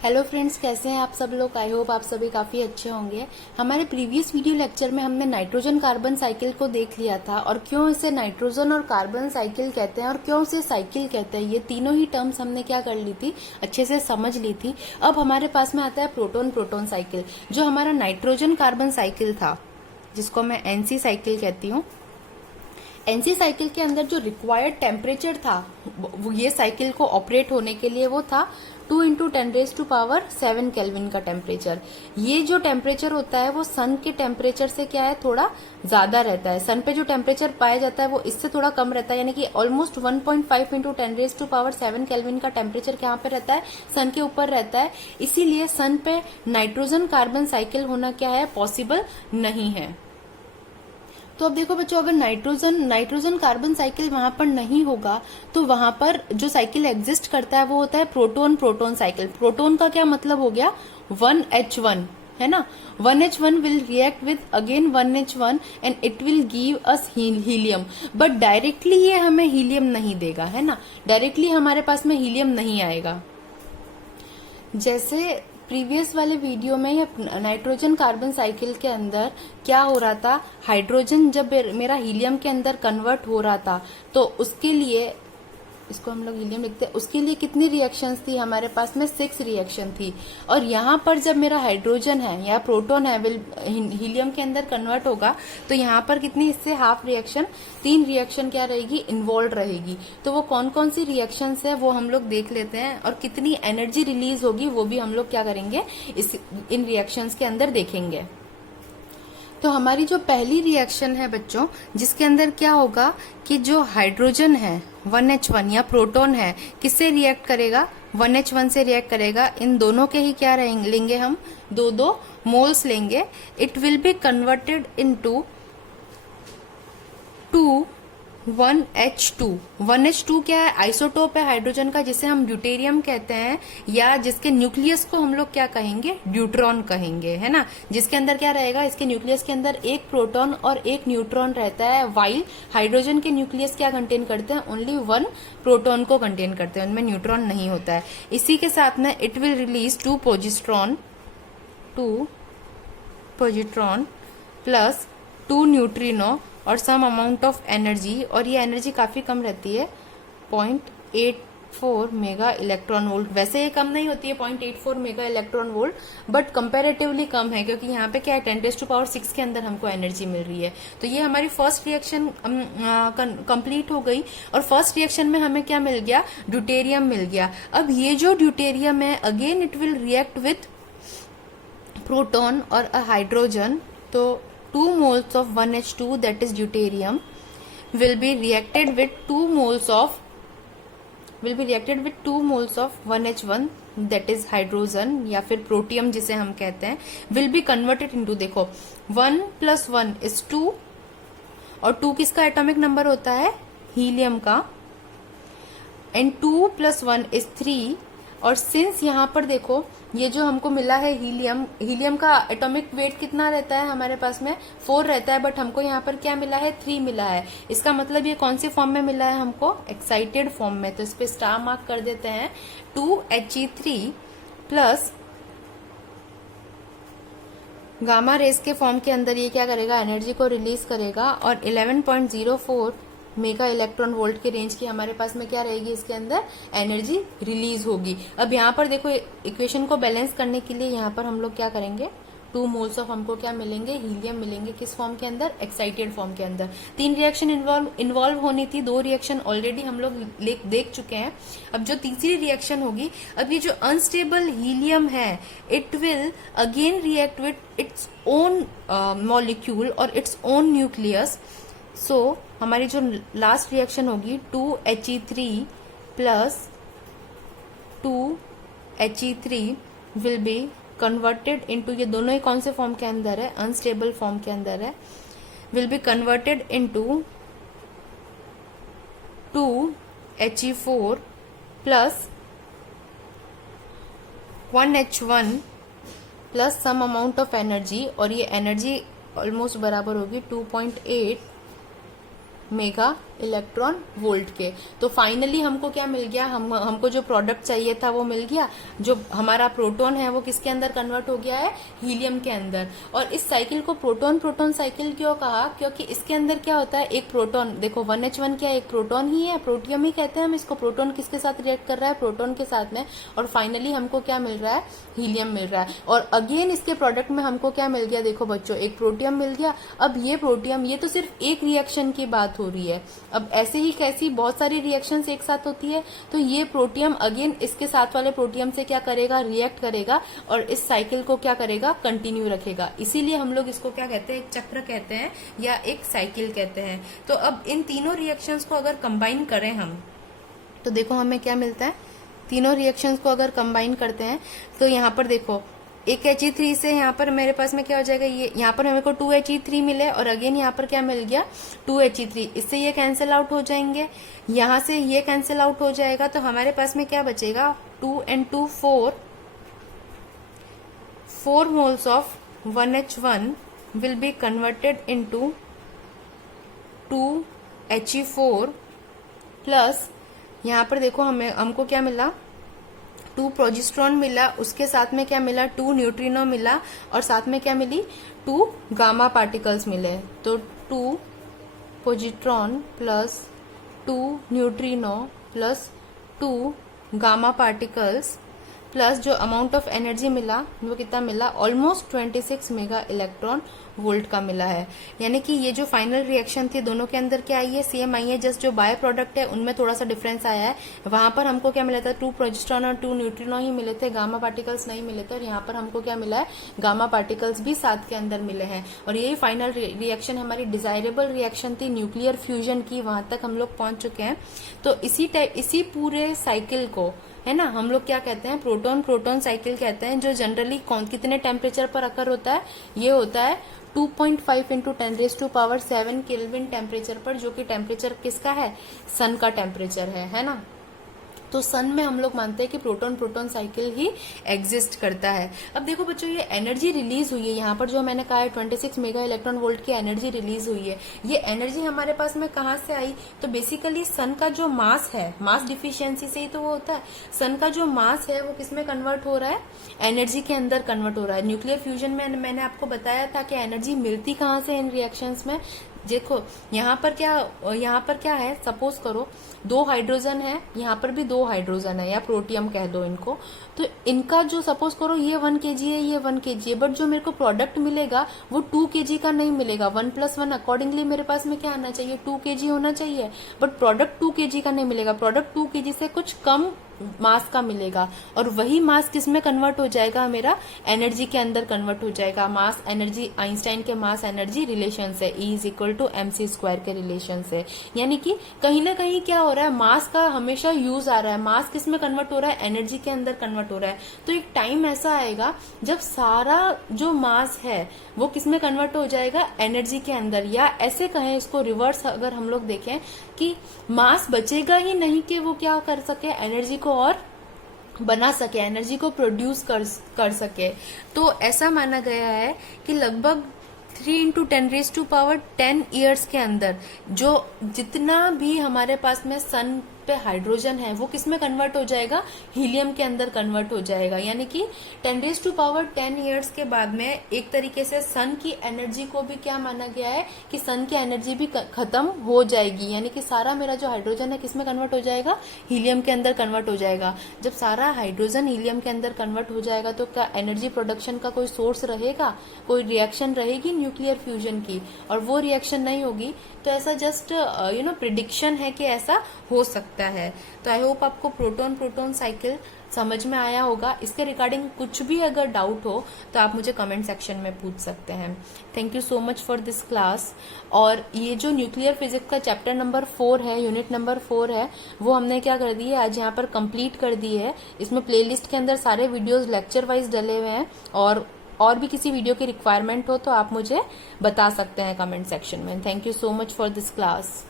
Hello friends, कैसे हैं आप सब लोग। आई होप आप सभी काफी अच्छे होंगे। हमारे प्रीवियस वीडियो लेक्चर में हमने नाइट्रोजन कार्बन साइकिल को देख लिया था और क्यों इसे नाइट्रोजन और कार्बन साइकिल कहते हैं और क्यों इसे साइकिल कहते हैं, ये तीनों ही टर्म्स हमने क्या कर ली थी, अच्छे से समझ ली थी। अब हमारे पास में आता है प्रोटोन प्रोटोन साइकिल। जो हमारा नाइट्रोजन कार्बन साइकिल था, जिसको मैं एनसी साइकिल कहती हूँ, एनसी साइकिल के अंदर जो रिक्वायर्ड टेम्परेचर था ये साइकिल को ऑपरेट होने के लिए, वो था 2 इंटू 10⁻⁷ केल्विन का टेम्परेचर। ये जो टेम्परेचर होता है वो सन के टेम्परेचर से क्या है, थोड़ा ज्यादा रहता है। सन पे जो टेम्परेचर पाया जाता है वो इससे थोड़ा कम रहता है, यानी कि ऑलमोस्ट 1.5 इंटू 10⁻⁷ केल्विन का टेम्परेचर यहाँ पे रहता है, सन के ऊपर रहता है। इसीलिए सन पे नाइट्रोजन कार्बन साइकिल होना क्या है, पॉसिबल नहीं है। तो अब देखो बच्चों, अगर नाइट्रोजन कार्बन साइकिल वहां पर नहीं होगा तो वहां पर जो साइकिल एग्जिस्ट करता है वो होता है प्रोटोन प्रोटोन साइकिल। प्रोटोन का क्या मतलब हो गया, 1H1 है ना। 1H1 will react with again 1H1 and it will give us helium. But directly ये हमें हीलियम नहीं देगा, है ना। डायरेक्टली हमारे पास में हीलियम नहीं आएगा। जैसे प्रीवियस वाले वीडियो में या नाइट्रोजन कार्बन साइकिल के अंदर क्या हो रहा था, हाइड्रोजन जब मेरा हीलियम के अंदर कन्वर्ट हो रहा था तो उसके लिए, इसको हम लोग हीलियम लिखते हैं, उसके लिए कितनी रिएक्शंस थी हमारे पास में, 6 रिएक्शन थी। और यहाँ पर जब मेरा हाइड्रोजन है या प्रोटोन है हीलियम के अंदर कन्वर्ट होगा तो यहाँ पर कितनी, इससे हाफ रिएक्शन, 3 रिएक्शन क्या रहेगी, इन्वॉल्व रहेगी। तो वो कौन कौन सी रिएक्शंस है वो हम लोग देख लेते हैं, और कितनी एनर्जी रिलीज होगी वो भी हम लोग क्या करेंगे, इन रिएक्शंस के अंदर देखेंगे। तो हमारी जो पहली रिएक्शन है बच्चों, जिसके अंदर क्या होगा कि जो हाइड्रोजन है 1H1 या प्रोटॉन है, किससे रिएक्ट करेगा, 1H1 से रिएक्ट करेगा। इन दोनों के ही क्या लेंगे हम, 2 मोल्स लेंगे। It will be converted into 1H2। 1H2 क्या है, आइसोटोप है हाइड्रोजन का, जिसे हम ड्यूटेरियम कहते हैं, या जिसके न्यूक्लियस को हम लोग क्या कहेंगे, ड्यूट्रॉन कहेंगे, है ना। जिसके अंदर क्या रहेगा, इसके न्यूक्लियस के अंदर एक प्रोटॉन और एक न्यूट्रॉन रहता है, वाइल हाइड्रोजन के न्यूक्लियस क्या कंटेन करते हैं, ओनली 1 प्रोटॉन को कंटेन करते हैं, उनमें न्यूट्रॉन नहीं होता है। इसी के साथ में it will release 2 positron plus 2 neutrino और सम अमाउंट ऑफ एनर्जी, और ये एनर्जी काफी कम रहती है, 0.84 मेगा इलेक्ट्रॉन वोल्ट। वैसे ये कम नहीं होती है 0.84 mega electron volt, but comparatively कम है, क्योंकि यहाँ पे क्या है, 10⁻⁶ के अंदर हमको एनर्जी मिल रही है। तो ये हमारी फर्स्ट रिएक्शन कंप्लीट हो गई, और फर्स्ट रिएक्शन में हमें क्या मिल गया, ड्यूटेरियम मिल गया। अब ये जो ड्यूटेरियम है, again it will react with proton और अ हाइड्रोजन। तो 2 moles of 1H2 that is deuterium will be reacted with 2 moles of 1H1 that is hydrogen या फिर प्रोटियम जिसे हम कहते हैं, will be converted into, देखो 1 + 1 is 2, और 2 किसका एटॉमिक नंबर होता है, हीलियम का, एंड 2 + 1 is 3। और सिंस यहाँ पर देखो ये जो हमको मिला है हीलियम का एटॉमिक वेट कितना रहता है हमारे पास में, 4 रहता है, बट हमको यहाँ पर क्या मिला है, 3 मिला है। इसका मतलब ये कौन सी फॉर्म में मिला है हमको, एक्साइटेड फॉर्म में। तो इस पे स्टार मार्क कर देते हैं। 2He3 प्लस गामा रेस के फॉर्म के अंदर ये क्या करेगा, एनर्जी को रिलीज करेगा, और 11.04 मेगा इलेक्ट्रॉन वोल्ट के रेंज की हमारे पास में क्या रहेगी, इसके अंदर एनर्जी रिलीज होगी। अब यहाँ पर देखो, इक्वेशन को बैलेंस करने के लिए यहाँ पर हम लोग क्या करेंगे, 2 मोल्स ऑफ हमको क्या मिलेंगे, हीलियम मिलेंगे। किस फॉर्म के अंदर, एक्साइटेड फॉर्म के अंदर। 3 रिएक्शन इन्वॉल्व होनी थी, 2 रिएक्शन ऑलरेडी हम लोग देख चुके हैं। अब जो तीसरी रिएक्शन होगी, अब ये जो अनस्टेबल हीलियम है, it will again react with its own molecule और इट्स ओन न्यूक्लियस। सो हमारी जो लास्ट रिएक्शन होगी, 2He3 plus 2He3 will be converted into, ये दोनों ही कौन से फॉर्म के अंदर है, अनस्टेबल फॉर्म के अंदर है, will be converted into 2He4 plus 1H1 plus some amount of energy, और ये एनर्जी ऑलमोस्ट बराबर होगी 2.8 मेगा इलेक्ट्रॉन वोल्ट के। तो फाइनली हमको क्या मिल गया, हमको जो प्रोडक्ट चाहिए था वो मिल गया। जो हमारा प्रोटॉन है वो किसके अंदर कन्वर्ट हो गया है, हीलियम के अंदर। और इस साइकिल को प्रोटॉन प्रोटॉन साइकिल क्यों कहा, क्योंकि इसके अंदर क्या होता है, एक प्रोटॉन, देखो 1H1 क्या एक प्रोटॉन ही है, प्रोटियम ही कहते हैं हम इसको। प्रोटॉन किसके साथ रिएक्ट कर रहा है, प्रोटॉन के साथ में, और फाइनली हमको क्या मिल रहा है, हीलियम मिल रहा है। और अगेन इसके प्रोडक्ट में हमको क्या मिल गया, देखो बच्चों, एक प्रोटियम मिल गया। अब ये प्रोटियम, ये तो सिर्फ एक रिएक्शन की बात हो रही है, अब ऐसे ही कैसी बहुत सारी रिएक्शंस एक साथ होती है। तो ये प्रोटियम अगेन इसके साथ वाले प्रोटियम से क्या करेगा, रिएक्ट करेगा, और इस साइकिल को क्या करेगा, कंटिन्यू रखेगा। इसीलिए हम लोग इसको क्या कहते हैं, एक चक्र कहते हैं या एक साइकिल कहते हैं। तो अब इन तीनों रिएक्शंस को अगर कंबाइन करें हम, तो देखो हमें क्या मिलता है, तीनों रिएक्शंस को अगर कंबाइन करते हैं तो यहाँ पर देखो एक He3 से यहाँ पर मेरे पास में क्या हो जाएगा, ये यहाँ पर मेरे को 2He3 मिले, और अगेन यहाँ पर क्या मिल गया, 2He3। इससे ये कैंसिल आउट हो जाएंगे, यहाँ से ये कैंसिल आउट हो जाएगा। तो हमारे पास में क्या बचेगा, 2 and 2 4 moles of 1H1 will be converted into 2He4 plus यहाँ पर देखो हमको क्या मिला, 2 प्रोजेस्ट्रॉन मिला, उसके साथ में क्या मिला, 2 न्यूट्रिनो मिला, और साथ में क्या मिली, 2 गामा पार्टिकल्स मिले। तो 2 positron plus 2 neutrino plus 2 gamma particles plus जो अमाउंट ऑफ एनर्जी मिला वो कितना मिला, ऑलमोस्ट 26 मेगा इलेक्ट्रॉन वोल्ट का मिला है। यानी कि ये जो फाइनल रिएक्शन थी दोनों के अंदर क्या आई है, सेम आई है, जस्ट जो बाय प्रोडक्ट है उनमें थोड़ा सा डिफरेंस आया है। वहां पर हमको क्या मिला था, 2 प्रोजेस्ट्रॉन और 2 न्यूट्रिनो ही मिले थे, गामा पार्टिकल्स नहीं मिले थे। और यहाँ पर हमको क्या मिला है, गामा पार्टिकल्स भी साथ के अंदर मिले हैं। और यही फाइनल रिएक्शन हमारी डिजायरेबल रिएक्शन थी न्यूक्लियर फ्यूजन की, वहां तक हम लोग पहुंच चुके हैं। तो इसी पूरे साइकिल को है ना हम लोग क्या कहते हैं, प्रोटॉन प्रोटॉन साइकिल कहते हैं, जो जनरली कितने टेम्परेचर पर अकर होता है, ये होता है 2.5 इंटू 10⁻⁷ केल्विन टेम्परेचर पर, जो कि टेम्परेचर किसका है, सन का टेम्परेचर है ना। तो सन में हम लोग मानते हैं कि प्रोटॉन प्रोटॉन साइकिल ही एग्जिस्ट करता है। अब देखो बच्चों, ये एनर्जी रिलीज हुई है, यहाँ पर जो मैंने कहा है 26 मेगा इलेक्ट्रॉन वोल्ट की एनर्जी रिलीज हुई है। ये एनर्जी हमारे पास में कहाँ से आई, तो बेसिकली सन का जो मास है, मास डिफिशियंसी से ही तो वो होता है। सन का जो मास है वो किसमें कन्वर्ट हो रहा है, एनर्जी के अंदर कन्वर्ट हो रहा है। न्यूक्लियर फ्यूजन में मैंने आपको बताया था कि एनर्जी मिलती कहाँ से इन रिएक्शंस में। देखो यहाँ पर क्या है, सपोज करो 2 हाइड्रोजन है, यहाँ पर भी 2 हाइड्रोजन है, या प्रोटियम कह दो इनको। तो इनका जो सपोज करो ये 1 kg है, ये 1 kg है, बट जो मेरे को प्रोडक्ट मिलेगा वो 2 kg का नहीं मिलेगा। 1 + 1 अकॉर्डिंगली मेरे पास में क्या आना चाहिए, 2 kg होना चाहिए, बट प्रोडक्ट 2 kg का नहीं मिलेगा। प्रोडक्ट 2 kg से कुछ कम मास का मिलेगा, और वही मास किस में कन्वर्ट हो जाएगा, मेरा एनर्जी के अंदर कन्वर्ट हो जाएगा। मास एनर्जी, आइंस्टाइन के मास एनर्जी रिलेशन से, E = mc² के रिलेशन से। यानी कि कहीं ना कहीं क्या हो रहा है, मास का हमेशा यूज आ रहा है। मास किस में कन्वर्ट हो रहा है, एनर्जी के अंदर कन्वर्ट हो रहा है। तो एक टाइम ऐसा आएगा जब सारा जो मास है वो किस में कन्वर्ट हो जाएगा, एनर्जी के अंदर। या ऐसे कहें इसको रिवर्स, अगर हम लोग देखें कि मास बचेगा ही नहीं कि वो क्या कर सके, एनर्जी को और बना सके, एनर्जी को प्रोड्यूस कर सके। तो ऐसा माना गया है कि लगभग 3 × 10⁻10 ईयर्स के अंदर जो जितना भी हमारे पास में सन पे हाइड्रोजन है वो किस में कन्वर्ट हो जाएगा, हीलियम के अंदर कन्वर्ट हो जाएगा। यानी कि 10⁻10 ईयर्स के बाद में एक तरीके से सन की एनर्जी को भी क्या माना गया है कि सन की एनर्जी भी खत्म हो जाएगी। यानी कि सारा मेरा जो हाइड्रोजन है किस में कन्वर्ट हो जाएगा, हीलियम के अंदर कन्वर्ट हो जाएगा। जब सारा हाइड्रोजन हीलियम के अंदर कन्वर्ट हो जाएगा तो क्या एनर्जी प्रोडक्शन का कोई सोर्स रहेगा, कोई रिएक्शन रहेगी न्यूक्लियर फ्यूजन की, और वो रिएक्शन नहीं होगी। तो ऐसा जस्ट प्रिडिक्शन है कि ऐसा हो सकता है। तो आई होप आपको प्रोटॉन प्रोटॉन साइकिल समझ में आया होगा। इसके रिगार्डिंग कुछ भी अगर डाउट हो तो आप मुझे कमेंट सेक्शन में पूछ सकते हैं। Thank you so much for this class. और ये जो न्यूक्लियर फिजिक्स का चैप्टर नंबर 4 है, यूनिट नंबर 4 है, वो हमने क्या कर दी है, आज यहाँ पर कंप्लीट कर दी है। इसमें प्लेलिस्ट के अंदर सारे वीडियोज लेक्चर वाइज डले हुए हैं, और भी किसी वीडियो की रिक्वायरमेंट हो तो आप मुझे बता सकते हैं कमेंट सेक्शन में। Thank you so much for this class.